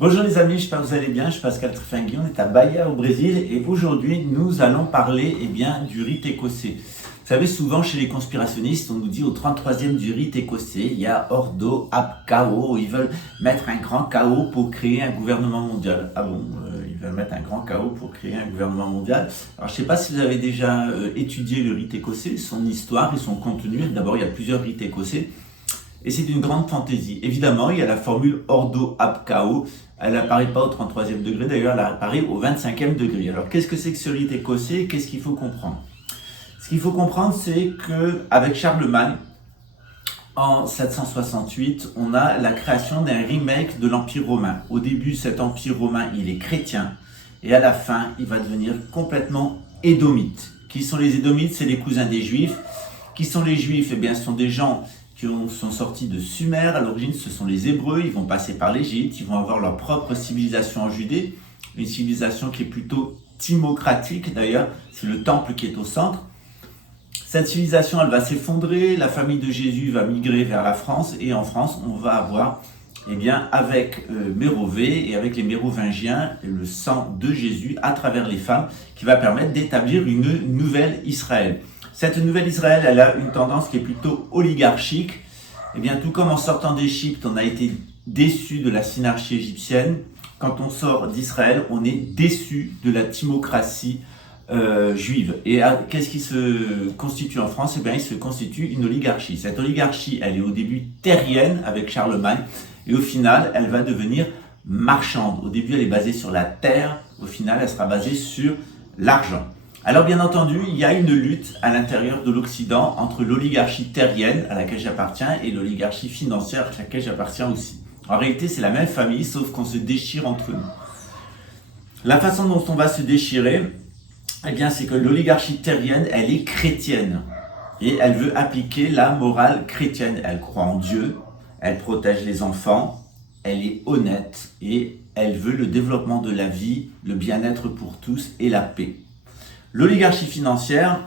Bonjour les amis, j'espère que vous allez bien. Je suis Pascal Trifangui, on est à Bahia au Brésil et aujourd'hui nous allons parler du rite écossais. Vous savez, souvent chez les conspirationnistes, on nous dit au 33e du rite écossais, il y a Ordo ab chaos, ils veulent mettre un grand chaos pour créer un gouvernement mondial. Ah bon, ils veulent mettre un grand chaos pour créer un gouvernement mondial. Alors je ne sais pas si vous avez déjà étudié le rite écossais, son histoire et son contenu. D'abord, il y a plusieurs rites écossais. Et c'est une grande fantaisie. Évidemment, il y a la formule Ordo ab chaos. Elle n'apparaît pas au 33e degré, d'ailleurs, elle apparaît au 25e degré. Alors, qu'est-ce que c'est que ce rite écossais? Qu'est-ce qu'il faut comprendre? Ce qu'il faut comprendre, c'est qu'avec Charlemagne, en 768, on a la création d'un remake de l'Empire romain. Au début, cet Empire romain, il est chrétien. Et à la fin, il va devenir complètement édomite. Qui sont les Édomites? C'est les cousins des Juifs. Qui sont les Juifs? Eh bien, ce sont des gens qui sont sortis de Sumer. À l'origine, ce sont les Hébreux. Ils vont passer par l'Égypte. Ils vont avoir leur propre civilisation en Judée. Une civilisation qui est plutôt timocratique. D'ailleurs, c'est le temple qui est au centre. Cette civilisation, elle va s'effondrer. La famille de Jésus va migrer vers la France. Et en France, on va avoir, avec Mérové et avec les Mérovingiens, le sang de Jésus à travers les femmes qui va permettre d'établir une nouvelle Israël. Cette nouvelle Israël, elle a une tendance qui est plutôt oligarchique. Tout comme en sortant d'Égypte, on a été déçu de la synarchie égyptienne. Quand on sort d'Israël, on est déçu de la timocratie juive. Et qu'est-ce qui se constitue en France? Il se constitue une oligarchie. Cette oligarchie, elle est au début terrienne avec Charlemagne. Et au final, elle va devenir marchande. Au début, elle est basée sur la terre. Au final, elle sera basée sur l'argent. Alors bien entendu, il y a une lutte à l'intérieur de l'Occident entre l'oligarchie terrienne, à laquelle j'appartiens, et l'oligarchie financière, à laquelle j'appartiens aussi. En réalité, c'est la même famille, sauf qu'on se déchire entre nous. La façon dont on va se déchirer, c'est que l'oligarchie terrienne, elle est chrétienne. Et elle veut appliquer la morale chrétienne. Elle croit en Dieu, elle protège les enfants, elle est honnête et elle veut le développement de la vie, le bien-être pour tous et la paix. L'oligarchie financière,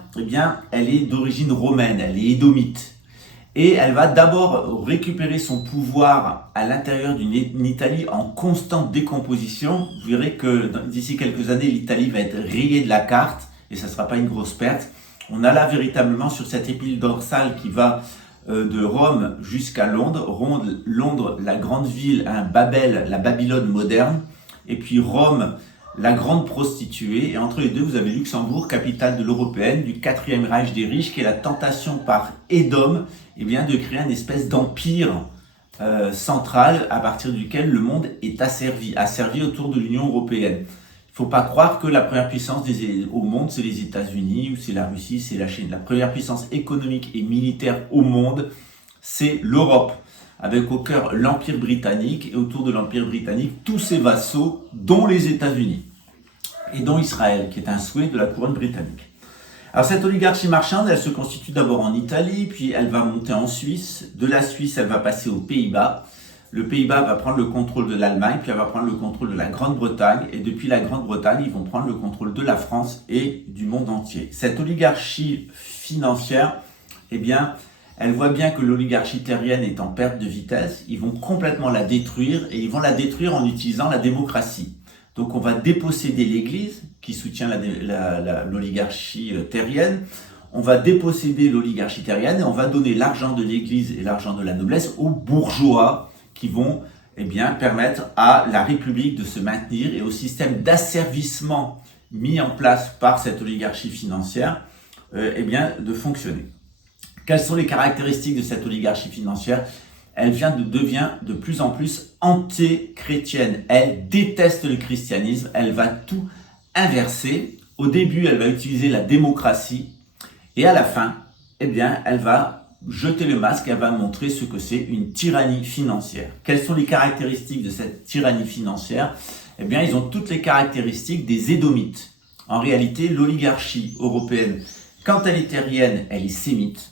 elle est d'origine romaine, elle est édomite. Et elle va d'abord récupérer son pouvoir à l'intérieur d'une Italie en constante décomposition. Vous verrez que d'ici quelques années, l'Italie va être rayée de la carte et ça ne sera pas une grosse perte. On a là véritablement sur cette épile dorsale qui va de Rome jusqu'à Londres. Londres, la grande ville, Babel, la Babylone moderne. Et puis Rome, la grande prostituée, et entre les deux, vous avez Luxembourg, capitale de l'européenne, du 4e Reich des riches, qui est la tentation par Édom, de créer une espèce d'empire central à partir duquel le monde est asservi autour de l'Union européenne. Il ne faut pas croire que la première puissance au monde, c'est les États-Unis, ou c'est la Russie, c'est la Chine. La première puissance économique et militaire au monde, c'est l'Europe, avec au cœur l'Empire britannique, et autour de l'Empire britannique, tous ses vassaux, dont les États-Unis, et dont Israël, qui est un souhait de la couronne britannique. Alors cette oligarchie marchande, elle se constitue d'abord en Italie, puis elle va monter en Suisse. De la Suisse, elle va passer aux Pays-Bas. Le Pays-Bas va prendre le contrôle de l'Allemagne, puis elle va prendre le contrôle de la Grande-Bretagne, et depuis la Grande-Bretagne, ils vont prendre le contrôle de la France et du monde entier. Cette oligarchie financière, elle voit bien que l'oligarchie terrienne est en perte de vitesse. Ils vont complètement la détruire et ils vont la détruire en utilisant la démocratie. Donc on va déposséder l'Église qui soutient l'oligarchie terrienne. On va déposséder l'oligarchie terrienne et on va donner l'argent de l'Église et l'argent de la noblesse aux bourgeois qui vont permettre à la République de se maintenir et au système d'asservissement mis en place par cette oligarchie financière de fonctionner. Quelles sont les caractéristiques de cette oligarchie financière? Elle devient de plus en plus anti-chrétienne. Elle déteste le christianisme, elle va tout inverser. Au début, elle va utiliser la démocratie et à la fin, elle va jeter le masque, elle va montrer ce que c'est une tyrannie financière. Quelles sont les caractéristiques de cette tyrannie financière? Ils ont toutes les caractéristiques des Édomites. En réalité, l'oligarchie européenne, quand elle est terrienne, elle est sémite.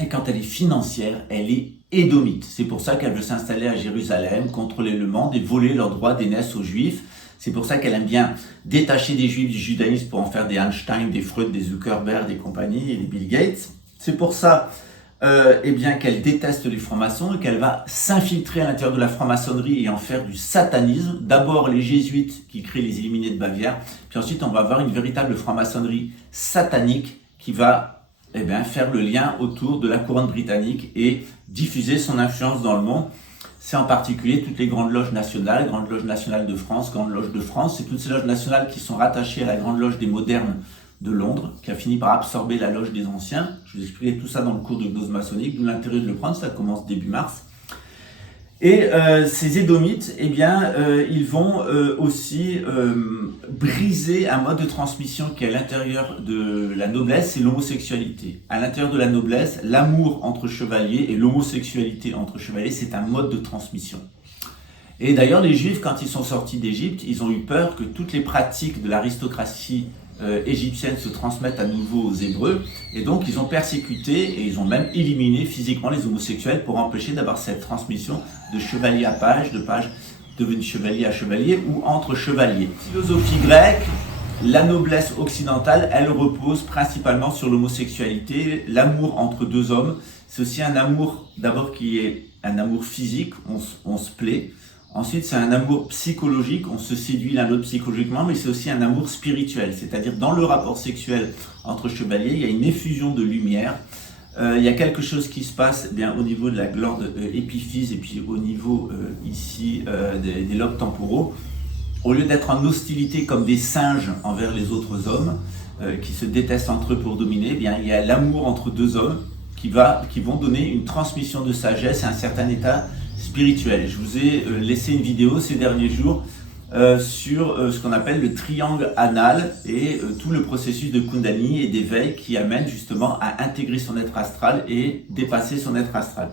Et quand elle est financière, elle est édomite. C'est pour ça qu'elle veut s'installer à Jérusalem, contrôler le monde et voler leurs droits d'aînesse aux Juifs. C'est pour ça qu'elle aime bien détacher des Juifs du judaïsme pour en faire des Einstein, des Freud, des Zuckerberg, des compagnies et des Bill Gates. C'est pour ça eh bien qu'elle déteste les francs-maçons et qu'elle va s'infiltrer à l'intérieur de la franc-maçonnerie et en faire du satanisme. D'abord les jésuites qui créent les Illuminés de Bavière, puis ensuite on va avoir une véritable franc-maçonnerie satanique qui va faire le lien autour de la couronne britannique et diffuser son influence dans le monde. C'est en particulier toutes les grandes loges nationales, Grande Loge nationale de France, Grande Loge de France, et toutes ces loges nationales qui sont rattachées à la Grande Loge des modernes de Londres, qui a fini par absorber la loge des anciens. Je vous expliquerai tout ça dans le cours de gnose maçonnique, d'où l'intérêt de le prendre, ça commence début mars. Et ces édomites, ils vont aussi briser un mode de transmission qui est à l'intérieur de la noblesse, c'est l'homosexualité. À l'intérieur de la noblesse, l'amour entre chevaliers et l'homosexualité entre chevaliers, c'est un mode de transmission. Et d'ailleurs, les Juifs, quand ils sont sortis d'Égypte, ils ont eu peur que toutes les pratiques de l'aristocratie égyptienne se transmettent à nouveau aux Hébreux, et donc ils ont persécuté et ils ont même éliminé physiquement les homosexuels pour empêcher d'avoir cette transmission de chevalier à page, de page devenu chevalier à chevalier ou entre chevaliers. Philosophie grecque, la noblesse occidentale, elle repose principalement sur l'homosexualité, l'amour entre deux hommes. C'est aussi un amour d'abord qui est un amour physique, on se plaît. Ensuite, c'est un amour psychologique, on se séduit l'un l'autre psychologiquement, mais c'est aussi un amour spirituel. C'est-à-dire, dans le rapport sexuel entre chevaliers, il y a une effusion de lumière. Il y a quelque chose qui se passe au niveau de la glande épiphyse et puis au niveau ici des lobes temporaux. Au lieu d'être en hostilité comme des singes envers les autres hommes, qui se détestent entre eux pour dominer, il y a l'amour entre deux hommes qui vont donner une transmission de sagesse et un certain état spirituel. Je vous ai laissé une vidéo ces derniers jours sur ce qu'on appelle le triangle anal et tout le processus de Kundalini et d'éveil qui amène justement à intégrer son être astral et dépasser son être astral.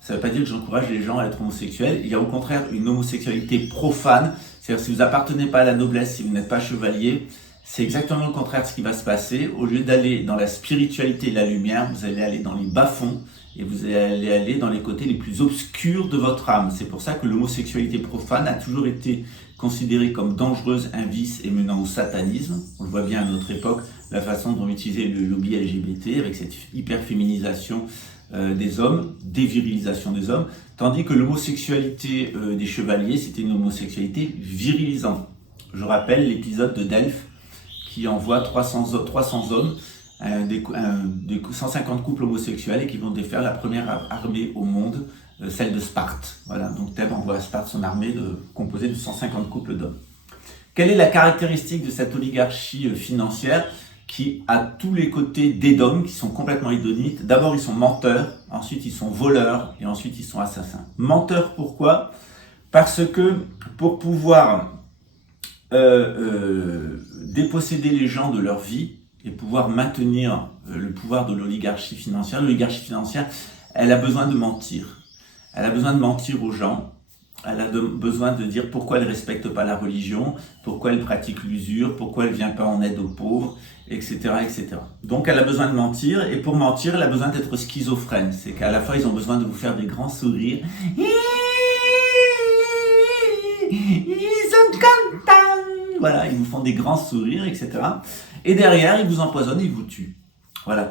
Ça ne veut pas dire que j'encourage les gens à être homosexuels, il y a au contraire une homosexualité profane, c'est-à-dire si vous appartenez pas à la noblesse, si vous n'êtes pas chevalier, c'est exactement le contraire de ce qui va se passer. Au lieu d'aller dans la spiritualité et la lumière, vous allez aller dans les bas-fonds et vous allez aller dans les côtés les plus obscurs de votre âme. C'est pour ça que l'homosexualité profane a toujours été considérée comme dangereuse, un vice et menant au satanisme. On le voit bien à notre époque, la façon dont utilisait le lobby LGBT avec cette hyper-féminisation des hommes, dévirilisation des hommes, tandis que l'homosexualité des chevaliers, c'était une homosexualité virilisante. Je rappelle l'épisode de Delphes qui envoie 300 hommes, des 150 couples homosexuels et qui vont défaire la première armée au monde, celle de Sparte. Voilà, donc Thèbes envoie à Sparte son armée composée de 150 couples d'hommes. Quelle est la caractéristique de cette oligarchie financière qui a tous les côtés d'Édom, qui sont complètement édonites? D'abord, ils sont menteurs, ensuite ils sont voleurs et ensuite ils sont assassins. Menteurs, pourquoi? Parce que pour pouvoir déposséder les gens de leur vie et pouvoir maintenir le pouvoir de l'oligarchie financière, elle a besoin de mentir. Elle a besoin de mentir aux gens. Elle a besoin de dire pourquoi elle ne respecte pas la religion, pourquoi elle pratique l'usure, pourquoi elle ne vient pas en aide aux pauvres, etc., etc. Donc elle a besoin de mentir, et pour mentir, elle a besoin d'être schizophrène. C'est qu'à la fois, ils ont besoin de vous faire des grands sourires. Ils sont contents. Voilà, ils vous font des grands sourires, etc. Et derrière, ils vous empoisonnent, ils vous tuent. Voilà.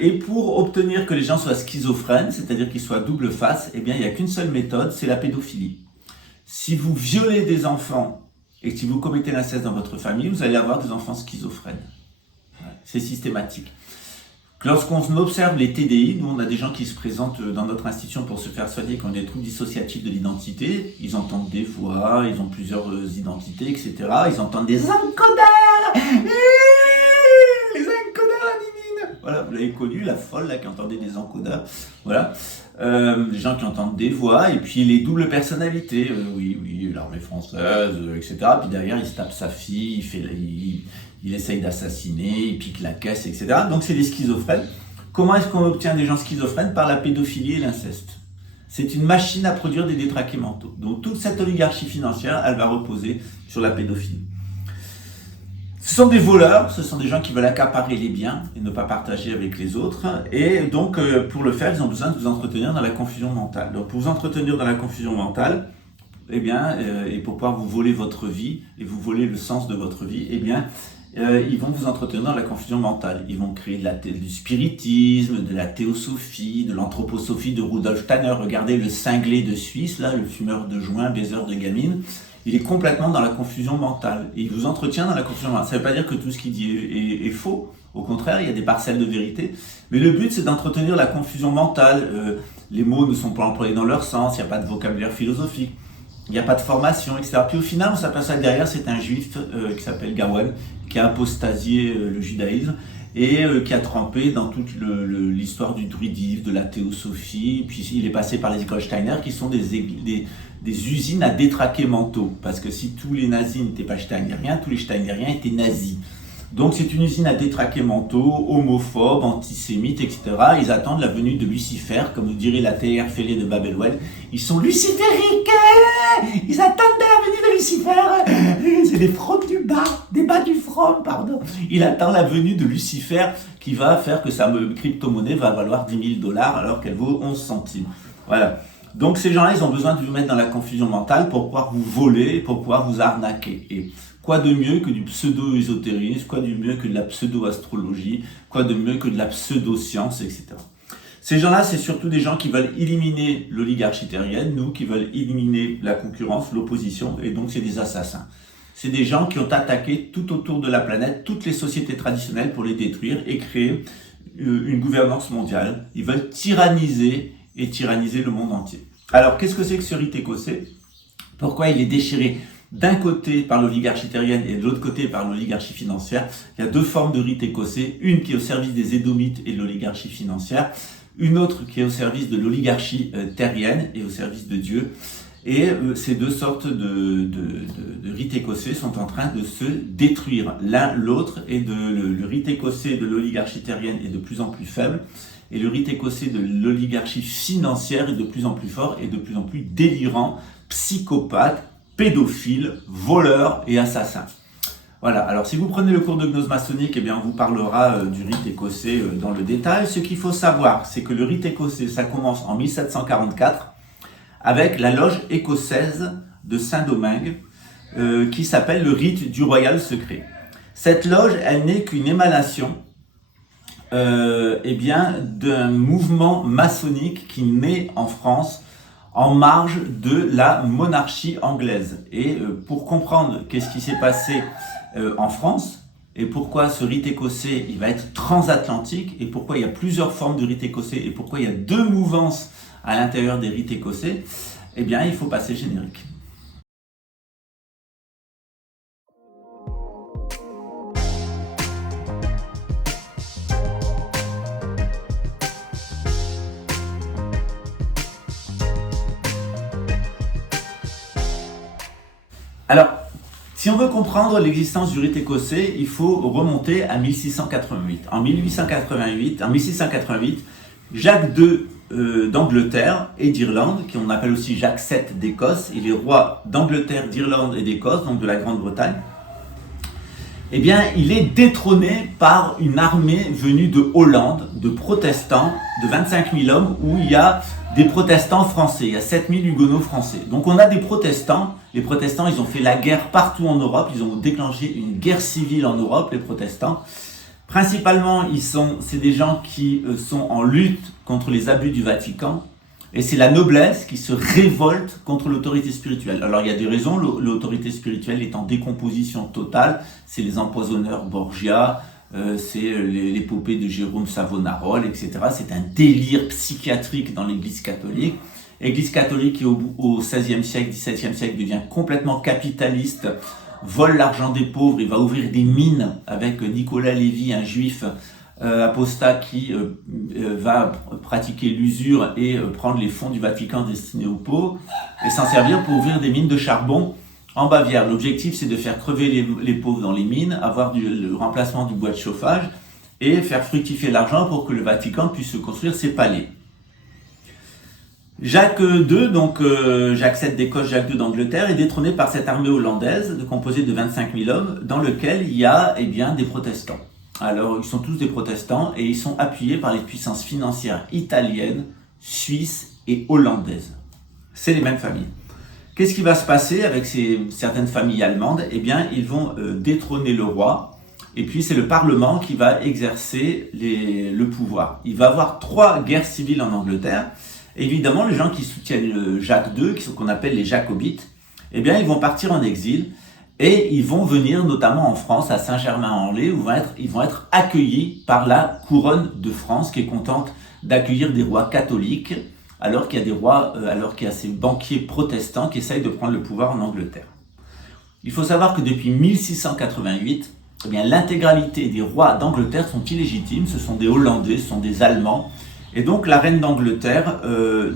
Et pour obtenir que les gens soient schizophrènes, c'est-à-dire qu'ils soient double face, eh bien, il n'y a qu'une seule méthode, c'est la pédophilie. Si vous violez des enfants et si vous commettez l'inceste dans votre famille, vous allez avoir des enfants schizophrènes. Voilà. C'est systématique. Lorsqu'on observe les TDI, nous on a des gens qui se présentent dans notre institution pour se faire soigner, qui ont des troubles dissociatifs de l'identité, ils entendent des voix, ils ont plusieurs identités, etc. Ils entendent des encodeurs. Les encodeurs, Nini. Voilà, vous l'avez connu, la folle là qui entendait des encodeurs. Voilà, les gens qui entendent des voix, et puis les doubles personnalités, oui, l'armée française, etc. Puis derrière, il se tape sa fille, il essaye d'assassiner, il pique la caisse, etc. Donc c'est des schizophrènes. Comment est-ce qu'on obtient des gens schizophrènes? Par la pédophilie et l'inceste. C'est une machine à produire des détraqués mentaux. Donc toute cette oligarchie financière, elle va reposer sur la pédophilie. Ce sont des voleurs, ce sont des gens qui veulent accaparer les biens et ne pas partager avec les autres. Et donc, pour le faire, ils ont besoin de vous entretenir dans la confusion mentale. Donc, pour vous entretenir dans la confusion mentale, et pour pouvoir vous voler votre vie et vous voler le sens de votre vie, ils vont vous entretenir dans la confusion mentale. Ils vont créer du spiritisme, de la théosophie, de l'anthroposophie de Rudolf Steiner. Regardez le cinglé de Suisse, là, le fumeur de joint, baiseur de gamine. Il est complètement dans la confusion mentale. Et il vous entretient dans la confusion mentale. Ça ne veut pas dire que tout ce qu'il dit est faux. Au contraire, il y a des parcelles de vérité. Mais le but, c'est d'entretenir la confusion mentale. Les mots ne sont pas employés dans leur sens. Il n'y a pas de vocabulaire philosophique. Il n'y a pas de formation, etc. Puis au final, on s'aperçoit que derrière, c'est un juif qui s'appelle Gawain, qui a apostasié le judaïsme et qui a trempé dans toute l'histoire du druidisme, de la théosophie. Puis il est passé par les écoles Steiner, qui sont des usines à détraquer mentaux. Parce que si tous les nazis n'étaient pas steinériens, tous les steinériens étaient nazis. Donc c'est une usine à détraquer mentaux, homophobes, antisémites, etc. Ils attendent la venue de Lucifer, comme vous dirait la TR Fêlée de Babelwell. Ils sont lucifériques. Ils attendent la venue de Lucifer. C'est des fraudes des bas du front, pardon. Il attend la venue de Lucifer qui va faire que sa crypto-monnaie va valoir 10 000 $ alors qu'elle vaut 11 centimes. Voilà. Donc ces gens-là, ils ont besoin de vous mettre dans la confusion mentale pour pouvoir vous voler, pour pouvoir vous arnaquer. Et quoi de mieux que du pseudo-ésotérisme, quoi de mieux que de la pseudo-astrologie, quoi de mieux que de la pseudo-science, etc. Ces gens-là, c'est surtout des gens qui veulent éliminer l'oligarchie terrienne, nous qui veulent éliminer la concurrence, l'opposition, et donc c'est des assassins. C'est des gens qui ont attaqué tout autour de la planète, toutes les sociétés traditionnelles pour les détruire et créer une gouvernance mondiale. Ils veulent tyranniser le monde entier. Alors, qu'est-ce que c'est que ce rite écossais? Pourquoi il est déchiré d'un côté par l'oligarchie terrienne et de l'autre côté par l'oligarchie financière? Il y a deux formes de rite écossais, une qui est au service des Édomites et de l'oligarchie financière, une autre qui est au service de l'oligarchie terrienne et au service de Dieu. Et ces deux sortes de rites écossais sont en train de se détruire l'un l'autre, et le rite écossais de l'oligarchie terrienne est de plus en plus faible, et le rite écossais de l'oligarchie financière est de plus en plus fort et de plus en plus délirant, psychopathe, pédophile, voleur et assassin. Voilà, alors si vous prenez le cours de gnose maçonnique, eh bien on vous parlera du rite écossais dans le détail. Ce qu'il faut savoir, c'est que le rite écossais, ça commence en 1744 avec la loge écossaise de Saint-Domingue qui s'appelle le rite du royal secret. Cette loge, elle n'est qu'une émanation d'un mouvement maçonnique qui naît en France en marge de la monarchie anglaise. Et pour comprendre qu'est-ce qui s'est passé en France, et pourquoi ce rite écossais il va être transatlantique, et pourquoi il y a plusieurs formes de rite écossais, et pourquoi il y a deux mouvances à l'intérieur des rites écossais, eh bien il faut passer générique. Alors, si on veut comprendre l'existence du rite écossais, il faut remonter à 1688. En 1688, Jacques II d'Angleterre et d'Irlande, qu'on appelle aussi Jacques VII d'Écosse, il est roi d'Angleterre, d'Irlande et d'Écosse, donc de la Grande-Bretagne, eh bien, il est détrôné par une armée venue de Hollande, de protestants, de 25 000 hommes, où il y a des protestants français, il y a 7 000 huguenots français. Donc on a des protestants, les protestants ils ont fait la guerre partout en Europe, ils ont déclenché une guerre civile en Europe, les protestants. Principalement, c'est des gens qui sont en lutte contre les abus du Vatican, et c'est la noblesse qui se révolte contre l'autorité spirituelle. Alors il y a des raisons, l'autorité spirituelle est en décomposition totale, c'est les empoisonneurs Borgia, c'est l'épopée de Jérôme Savonarole, etc. C'est un délire psychiatrique dans l'Église catholique. L'Église catholique qui au XVIe siècle, XVIIe siècle devient complètement capitaliste, vole l'argent des pauvres, il va ouvrir des mines avec Nicolas Lévy, un juif apostat qui va pratiquer l'usure et prendre les fonds du Vatican destinés aux pauvres et s'en servir pour ouvrir des mines de charbon en Bavière. L'objectif, c'est de faire crever les pauvres dans les mines, avoir le remplacement du bois de chauffage et faire fructifier l'argent pour que le Vatican puisse se construire ses palais. Jacques II, donc Jacques VII d'Écosse, Jacques II d'Angleterre, est détrôné par cette armée hollandaise composée de 25 000 hommes dans lequel il y a des protestants. Alors, ils sont tous des protestants et ils sont appuyés par les puissances financières italiennes, suisses et hollandaises. C'est les mêmes familles. Qu'est-ce qui va se passer avec certaines familles allemandes? Eh bien, ils vont détrôner le roi Et puis c'est le Parlement qui va exercer le pouvoir. Il va y avoir 3 guerres civiles en Angleterre. Évidemment, les gens qui soutiennent Jacques II, qu'on appelle les Jacobites, eh bien, ils vont partir en exil et ils vont venir notamment en France, à Saint-Germain-en-Laye, où ils vont être accueillis par la couronne de France, qui est contente d'accueillir des rois catholiques, alors qu'il y a ces banquiers protestants qui essayent de prendre le pouvoir en Angleterre. Il faut savoir que depuis 1688, eh bien, l'intégralité des rois d'Angleterre sont illégitimes, ce sont des Hollandais, ce sont des Allemands, et donc la reine d'Angleterre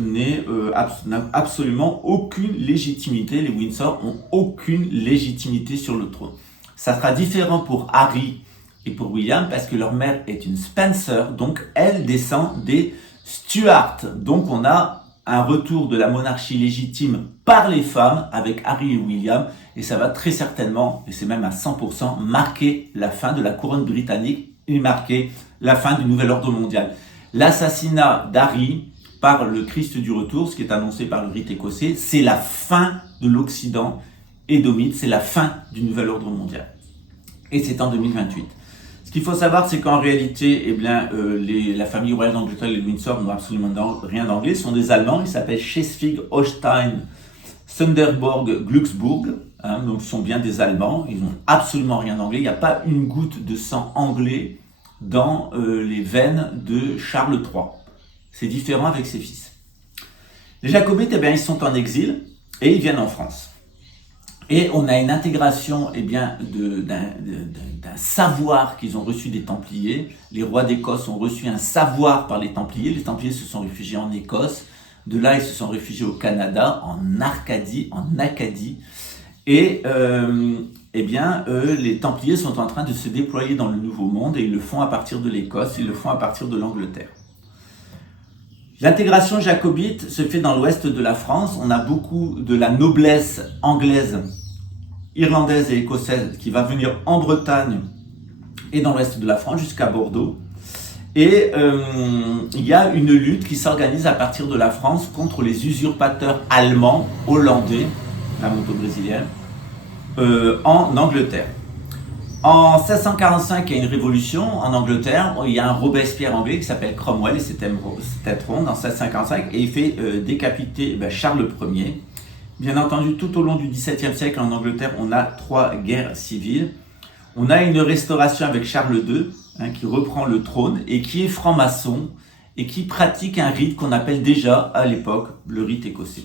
n'a absolument aucune légitimité, les Windsor ont aucune légitimité sur le trône. Ça sera différent pour Harry et pour William, parce que leur mère est une Spencer, donc elle descend des Stuart. Donc on a un retour de la monarchie légitime par les femmes avec Harry et William, et ça va très certainement, et c'est même à 100%, marquer la fin de la couronne britannique et marquer la fin du nouvel ordre mondial. L'assassinat d'Harry par le Christ du Retour, ce qui est annoncé par le rite écossais, c'est la fin de l'Occident édomite, c'est la fin du nouvel ordre mondial. Et c'est en 2028. Ce qu'il faut savoir, c'est qu'en réalité, eh bien, la famille royale d'Angleterre et les Windsor n'ont absolument rien d'anglais. Ce sont des Allemands, ils s'appellent Schleswig-Holstein, Sonderburg, Glücksburg. Donc ce sont bien des Allemands, ils n'ont absolument rien d'anglais. Il n'y a pas une goutte de sang anglais dans les veines de Charles III. C'est différent avec ses fils. Les Jacobites, eh bien, ils sont en exil et ils viennent en France. Et on a une intégration eh bien, d'un savoir qu'ils ont reçu des Templiers. Les rois d'Écosse ont reçu un savoir par les Templiers. Les Templiers se sont réfugiés en Écosse. De là, ils se sont réfugiés au Canada, en Acadie. Et eh bien, les Templiers sont en train de se déployer dans le Nouveau Monde et ils le font à partir de l'Écosse, ils le font à partir de l'Angleterre. L'intégration jacobite se fait dans l'ouest de la France. On a beaucoup de la noblesse anglaise, irlandaise et écossaise qui va venir en Bretagne et dans l'ouest de la France jusqu'à Bordeaux. Et il y a une lutte qui s'organise à partir de la France contre les usurpateurs allemands, hollandais, la moto brésilienne, en Angleterre. En 1645, il y a une révolution en Angleterre. Il y a un Robespierre anglais qui s'appelle Cromwell, et c'est tête ronde en 1655, et il fait décapiter Charles Ier. Bien entendu, tout au long du XVIIe siècle en Angleterre, on a 3 guerres civiles. On a une restauration avec Charles II, qui reprend le trône et qui est franc-maçon et qui pratique un rite qu'on appelle déjà à l'époque le rite écossais.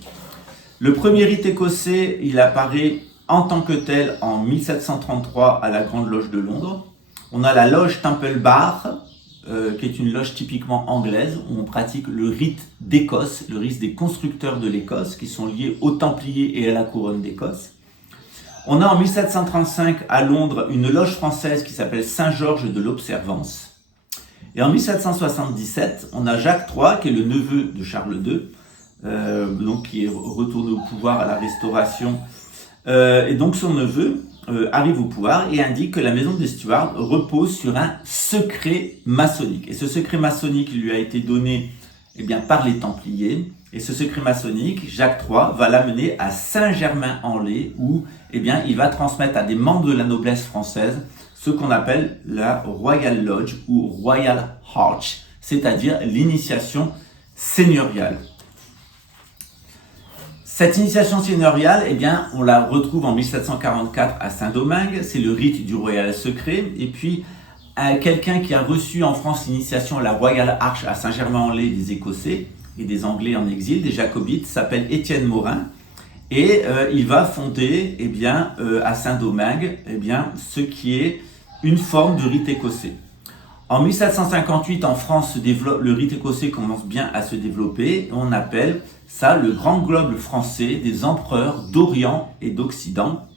Le premier rite écossais, il apparaît en tant que tel en 1733 à la Grande Loge de Londres. On a la loge Temple Bar, qui est une loge typiquement anglaise, où on pratique le rite d'Écosse, le rite des constructeurs de l'Écosse, qui sont liés aux Templiers et à la couronne d'Écosse. On a en 1735 à Londres une loge française qui s'appelle Saint-Georges de l'Observance. Et en 1777, on a Jacques III, qui est le neveu de Charles II, donc qui est retourné au pouvoir à la Restauration. Et donc son neveu arrive au pouvoir et indique que la maison des Stuarts repose sur un secret maçonnique. Et ce secret maçonnique lui a été donné eh bien, par les Templiers. Et ce secret maçonnique, Jacques III va l'amener à Saint-Germain-en-Laye où eh bien, il va transmettre à des membres de la noblesse française ce qu'on appelle la Royal Lodge ou Royal Arch, c'est-à-dire l'initiation seigneuriale. Cette initiation seigneuriale, eh bien, on la retrouve en 1744 à Saint-Domingue, c'est le rite du Royal Secret, et puis quelqu'un qui a reçu en France l'initiation à la Royal Arch à Saint-Germain-en-Laye des Écossais et des Anglais en exil, des Jacobites, s'appelle Étienne Morin, et il va fonder eh bien, à Saint-Domingue eh bien, ce qui est une forme de rite écossais. En 1758, en France, le rite écossais commence bien à se développer. On appelle ça le grand globe français des empereurs d'Orient et d'Occident.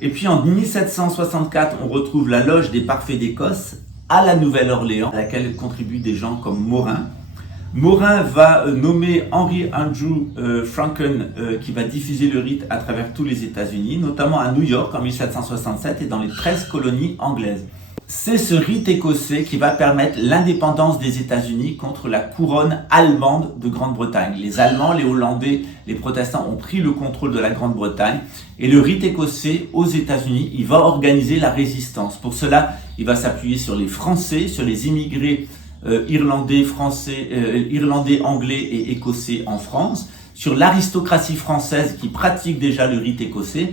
Et puis en 1764, on retrouve la loge des Parfaits d'Écosse à la Nouvelle-Orléans, à laquelle contribuent des gens comme Morin. Morin va nommer Henry Andrew Franken, qui va diffuser le rite à travers tous les États-Unis, notamment à New York en 1767 et dans les 13 colonies anglaises. C'est ce rite écossais qui va permettre l'indépendance des États-Unis contre la couronne allemande de Grande-Bretagne. Les Allemands, les Hollandais, les protestants ont pris le contrôle de la Grande-Bretagne et le rite écossais aux États-Unis, il va organiser la résistance. Pour cela, il va s'appuyer sur les Français, sur les immigrés irlandais, anglais et écossais en France, sur l'aristocratie française qui pratique déjà le rite écossais.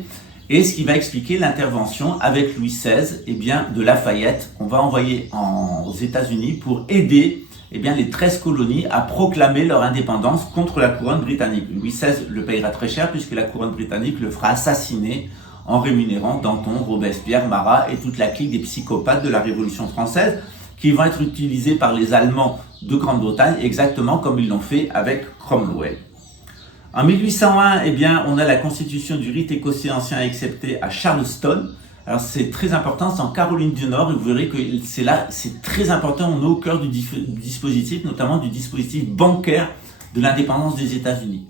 Et ce qui va expliquer l'intervention avec Louis XVI, de Lafayette, qu'on va envoyer aux États-Unis pour aider les 13 colonies à proclamer leur indépendance contre la couronne britannique. Louis XVI le payera très cher puisque la couronne britannique le fera assassiner en rémunérant Danton, Robespierre, Marat et toute la clique des psychopathes de la Révolution française qui vont être utilisés par les Allemands de Grande-Bretagne exactement comme ils l'ont fait avec Cromwell. En 1801, on a la constitution du rite écossais ancien accepté à Charleston. Alors c'est très important, c'est en Caroline du Nord, et vous verrez que c'est très important, on est au cœur du dispositif, notamment du dispositif bancaire de l'indépendance des États-Unis.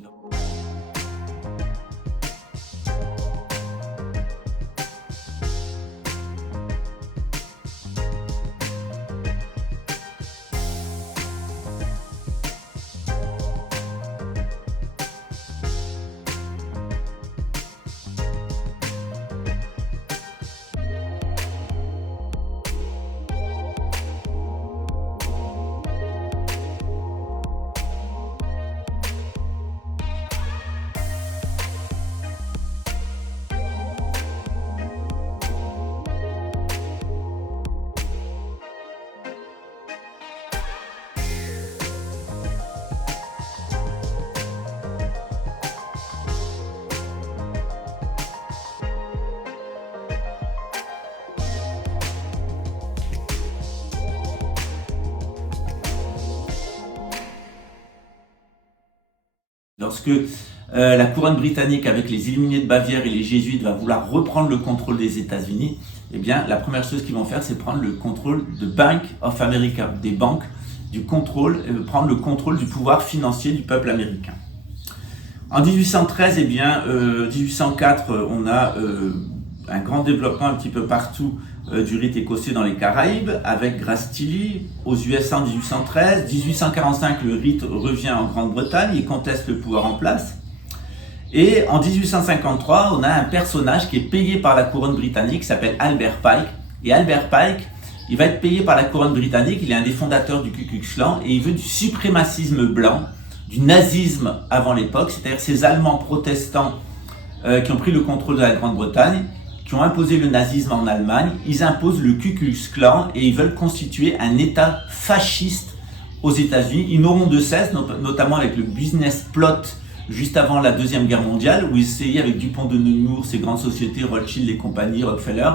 Lorsque la couronne britannique avec les Illuminés de Bavière et les Jésuites va vouloir reprendre le contrôle des États-Unis, la première chose qu'ils vont faire, c'est prendre le contrôle de Bank of America, des banques, prendre le contrôle du pouvoir financier du peuple américain. En 1813, 1804, on a un grand développement un petit peu partout du rite écossais dans les Caraïbes, avec Grace Tilly, aux USA en 1813. 1845, le rite revient en Grande-Bretagne, il conteste le pouvoir en place. Et en 1853, on a un personnage qui est payé par la couronne britannique, qui s'appelle Albert Pike. Et Albert Pike, il va être payé par la couronne britannique, il est un des fondateurs du Ku Klux Klan, et il veut du suprémacisme blanc, du nazisme avant l'époque, c'est-à-dire ces Allemands protestants qui ont pris le contrôle de la Grande-Bretagne, qui ont imposé le nazisme en Allemagne, ils imposent le Ku Klux Klan et ils veulent constituer un État fasciste aux États-Unis. Ils n'auront de cesse, notamment avec le business plot juste avant la Deuxième Guerre mondiale, où ils essayaient avec Dupont de Nemours, ces grandes sociétés, Rothschild et compagnie, Rockefeller,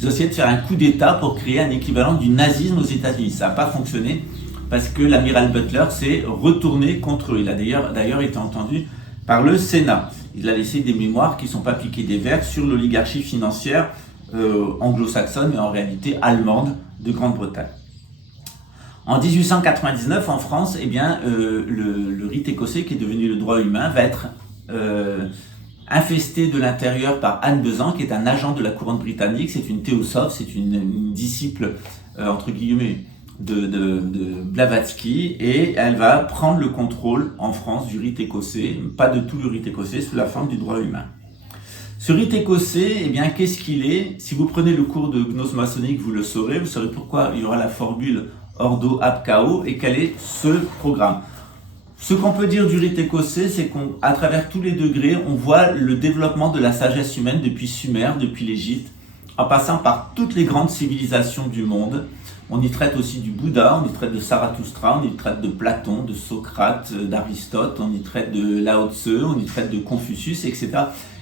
ils ont essayé de faire un coup d'État pour créer un équivalent du nazisme aux États-Unis. Ça n'a pas fonctionné parce que l'amiral Butler s'est retourné contre eux. Il a d'ailleurs été entendu par le Sénat. Il a laissé des mémoires qui ne sont pas piquées des verres sur l'oligarchie financière anglo-saxonne, mais en réalité allemande de Grande-Bretagne. En 1899, en France, le rite écossais, qui est devenu le droit humain, va être infesté de l'intérieur par Anne Besant, qui est un agent de la couronne britannique. C'est une théosophe, c'est une disciple, entre guillemets, de Blavatsky, et elle va prendre le contrôle en France du rite écossais, pas de tout le rite écossais, sous la forme du droit humain. Ce rite écossais, qu'est-ce qu'il est? Si vous prenez le cours de gnose maçonnique, vous saurez pourquoi il y aura la formule Ordo ab Chao et quel est ce programme. Ce qu'on peut dire du rite écossais, c'est qu'à travers tous les degrés, on voit le développement de la sagesse humaine depuis Sumer, depuis l'Égypte, en passant par toutes les grandes civilisations du monde. On y traite aussi du Bouddha, on y traite de Zarathustra, on y traite de Platon, de Socrate, d'Aristote, on y traite de Lao Tse, on y traite de Confucius, etc.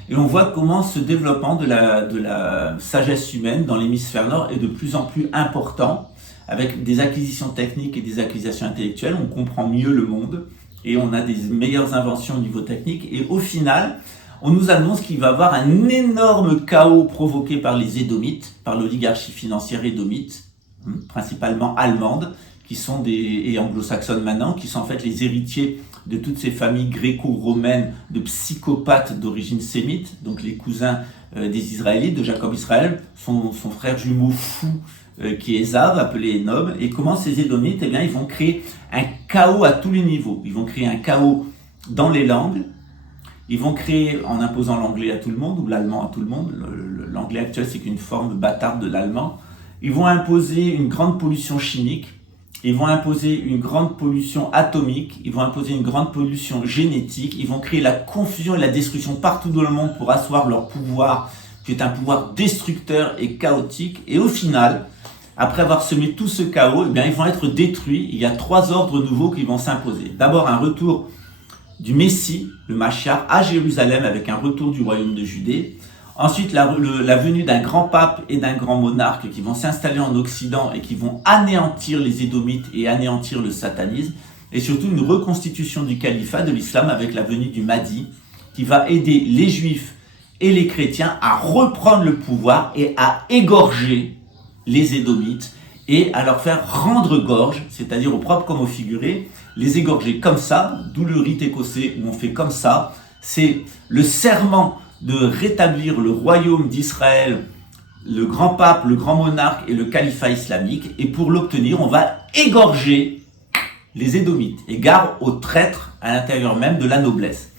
Et on voit comment ce développement de la sagesse humaine dans l'hémisphère nord est de plus en plus important, avec des acquisitions techniques et des acquisitions intellectuelles. On comprend mieux le monde et on a des meilleures inventions au niveau technique. Et au final, on nous annonce qu'il va y avoir un énorme chaos provoqué par les Édomites, par l'oligarchie financière édomite, principalement allemande, et anglo-saxonne maintenant, qui sont en fait les héritiers de toutes ces familles gréco-romaines de psychopathes d'origine sémite, donc les cousins des Israélites, de Jacob Israël, son frère jumeau fou qui est Ésav, appelé Énom. Et comment ces Édomites, eh bien, ils vont créer un chaos à tous les niveaux. Ils vont créer un chaos dans les langues. Ils vont créer, en imposant l'anglais à tout le monde, ou l'allemand à tout le monde. L'anglais actuel, c'est qu'une forme bâtarde de l'allemand. Ils vont imposer une grande pollution chimique. Ils vont imposer une grande pollution atomique. Ils vont imposer une grande pollution génétique. Ils vont créer la confusion et la destruction partout dans le monde pour asseoir leur pouvoir, qui est un pouvoir destructeur et chaotique. Et au final, après avoir semé tout ce chaos, eh bien, ils vont être détruits. Il y a 3 ordres nouveaux qui vont s'imposer. D'abord, un retour du Messie, le Mashiach, à Jérusalem avec un retour du royaume de Judée. Ensuite, la venue d'un grand pape et d'un grand monarque qui vont s'installer en Occident et qui vont anéantir les Édomites et anéantir le satanisme. Et surtout, une reconstitution du califat de l'islam avec la venue du Mahdi qui va aider les Juifs et les chrétiens à reprendre le pouvoir et à égorger les Édomites et à leur faire rendre gorge, c'est-à-dire au propre comme au figuré, les égorger comme ça, d'où le rite écossais où on fait comme ça. C'est le serment de rétablir le royaume d'Israël, le grand pape, le grand monarque et le califat islamique. Et pour l'obtenir, on va égorger les Édomites. Et gare aux traîtres à l'intérieur même de la noblesse.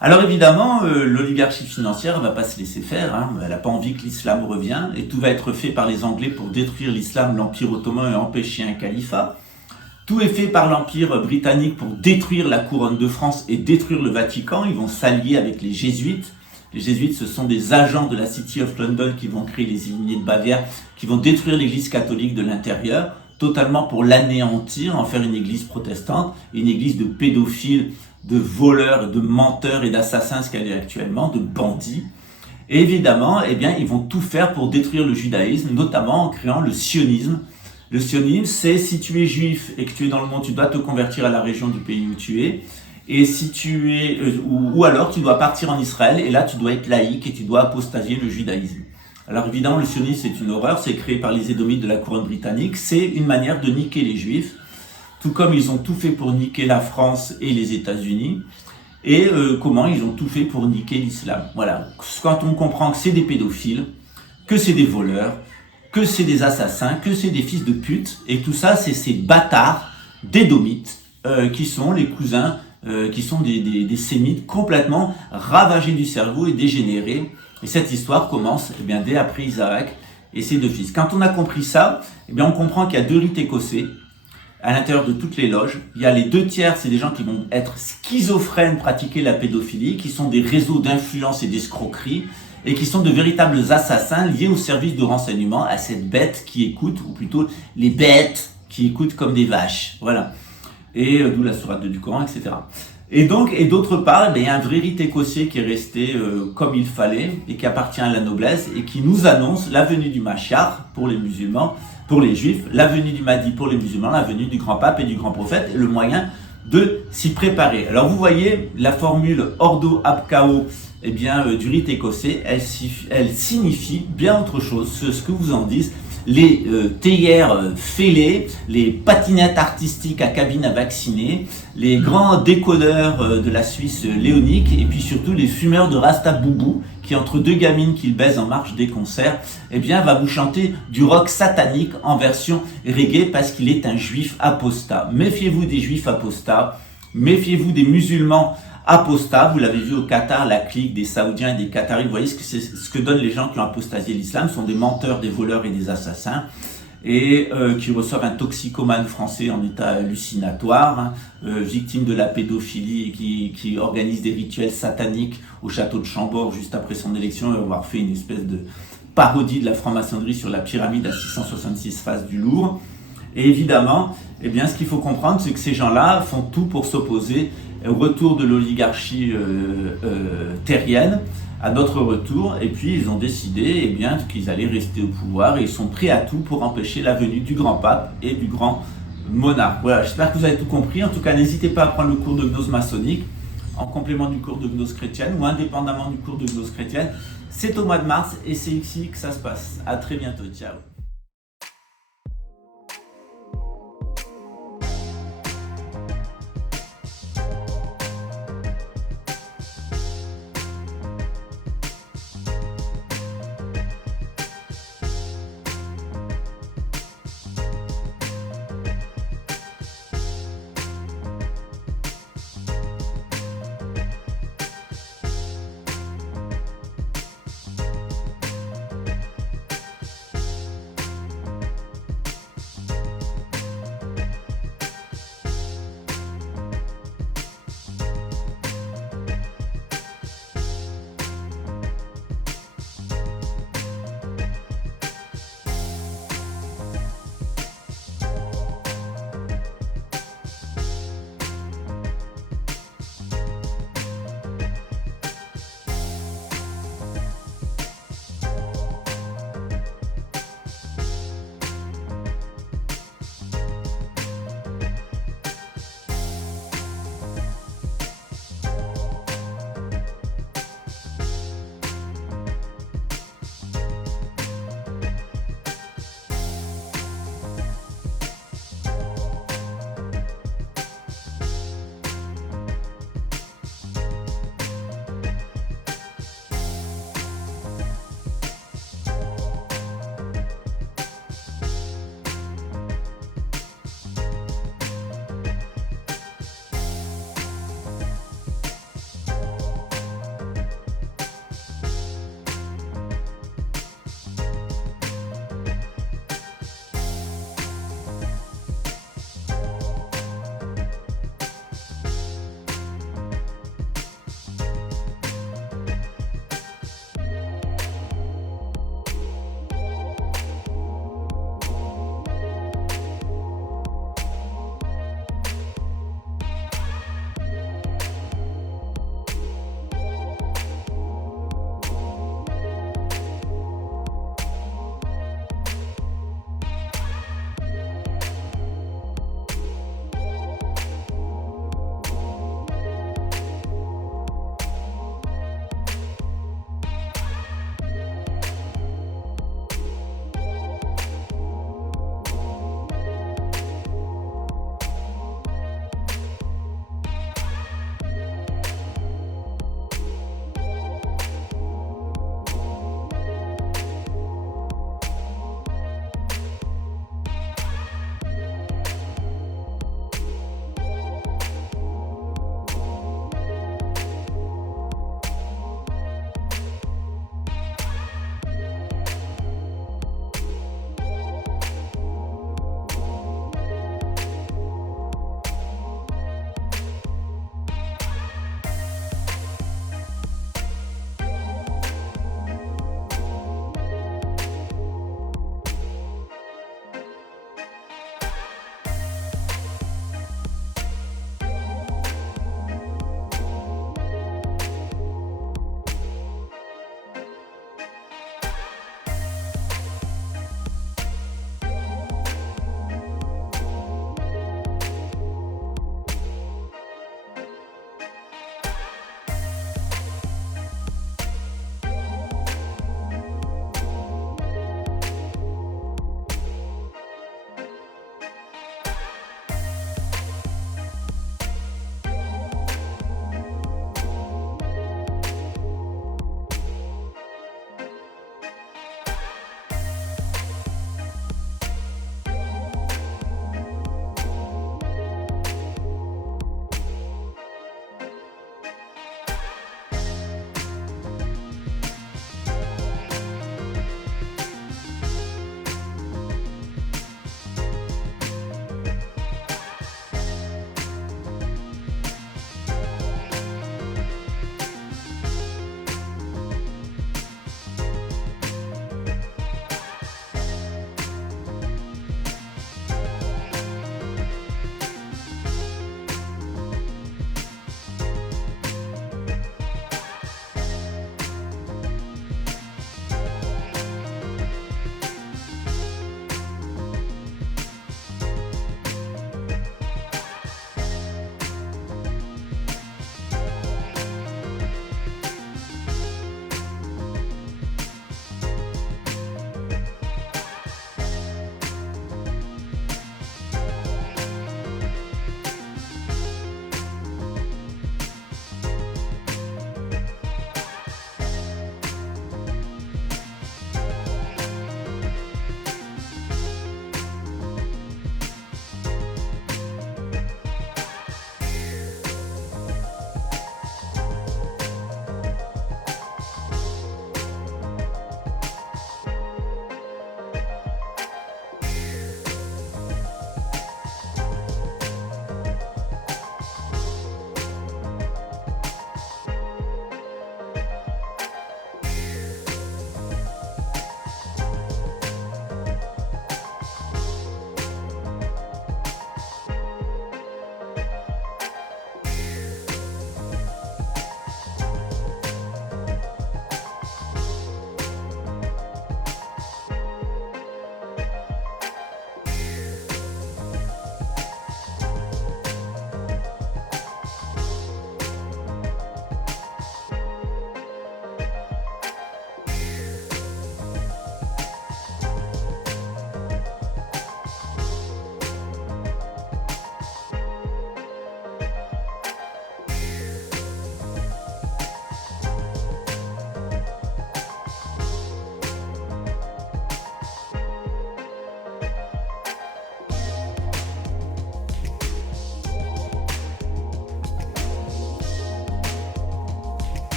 Alors évidemment, l'oligarchie financière ne va pas se laisser faire. Elle n'a pas envie que l'islam revienne. Et tout va être fait par les Anglais pour détruire l'islam, l'Empire ottoman et empêcher un califat. Tout est fait par l'Empire britannique pour détruire la couronne de France et détruire le Vatican. Ils vont s'allier avec les Jésuites. Les Jésuites, ce sont des agents de la City of London qui vont créer les Illuminés de Bavière, qui vont détruire l'église catholique de l'intérieur, totalement pour l'anéantir, en faire une église protestante, une église de pédophiles, de voleurs, de menteurs et d'assassins, ce qu'elle est actuellement, de bandits. Et évidemment, eh bien, ils vont tout faire pour détruire le judaïsme, notamment en créant le sionisme. Le sionisme, c'est si tu es juif et que tu es dans le monde, tu dois te convertir à la région du pays où tu es. Et si tu es, ou alors tu dois partir en Israël et là tu dois être laïque et tu dois apostasier le judaïsme. Alors évidemment, le sionisme c'est une horreur, c'est créé par les Édomites de la couronne britannique, c'est une manière de niquer les juifs, tout comme ils ont tout fait pour niquer la France et les États-Unis, et comment ils ont tout fait pour niquer l'islam. Voilà, quand on comprend que c'est des pédophiles, que c'est des voleurs, que c'est des assassins, que c'est des fils de pute, et tout ça c'est ces bâtards d'Édomites qui sont les cousins qui sont des sémites complètement ravagés du cerveau et dégénérés. Et cette histoire commence eh bien, dès après Isaac et ses 2 fils. Quand on a compris ça, eh bien, on comprend qu'il y a 2 rites écossais à l'intérieur de toutes les loges. Il y a les 2 tiers, c'est des gens qui vont être schizophrènes, pratiquer la pédophilie, qui sont des réseaux d'influence et d'escroquerie, et qui sont de véritables assassins liés au service de renseignement à cette bête qui écoute, ou plutôt les bêtes qui écoutent comme des vaches. Voilà. Et d'où la sourate du Coran, etc. Et donc, et d'autre part, il y a un vrai rite écossais qui est resté comme il fallait et qui appartient à la noblesse et qui nous annonce la venue du Mashiach pour les musulmans, pour les juifs, la venue du Mahdi pour les musulmans, la venue du grand pape et du grand prophète et le moyen de s'y préparer. Alors vous voyez, la formule Ordo ab Chao, eh bien, du rite écossais, elle signifie bien autre chose, ce que vous en dites. Les théières fêlées, les patinettes artistiques à cabine à vacciner, les grands décodeurs de la Suisse léonique et puis surtout les fumeurs de Rasta Boubou qui entre 2 gamines qu'ils baisent en marche des concerts, eh bien va vous chanter du rock satanique en version reggae parce qu'il est un juif apostat. Méfiez-vous des juifs apostats, méfiez-vous des musulmans apostats. Vous l'avez vu au Qatar, la clique des Saoudiens et des Qataris. Vous voyez ce que donnent les gens qui ont apostasié l'islam. Ce sont des menteurs, des voleurs et des assassins. Et qui reçoivent un toxicomane français en état hallucinatoire, victime de la pédophilie et qui organise des rituels sataniques au château de Chambord juste après son élection et avoir fait une espèce de parodie de la franc-maçonnerie sur la pyramide à 666 faces du Louvre. Et évidemment, eh bien, ce qu'il faut comprendre, c'est que ces gens-là font tout pour s'opposer au retour de l'oligarchie terrienne, à notre retour, et puis ils ont décidé eh bien, qu'ils allaient rester au pouvoir et ils sont prêts à tout pour empêcher la venue du grand pape et du grand monarque. Voilà, j'espère que vous avez tout compris. En tout cas, n'hésitez pas à prendre le cours de gnose maçonnique en complément du cours de gnose chrétienne ou indépendamment du cours de gnose chrétienne. C'est au mois de mars et c'est ici que ça se passe. À très bientôt. Ciao.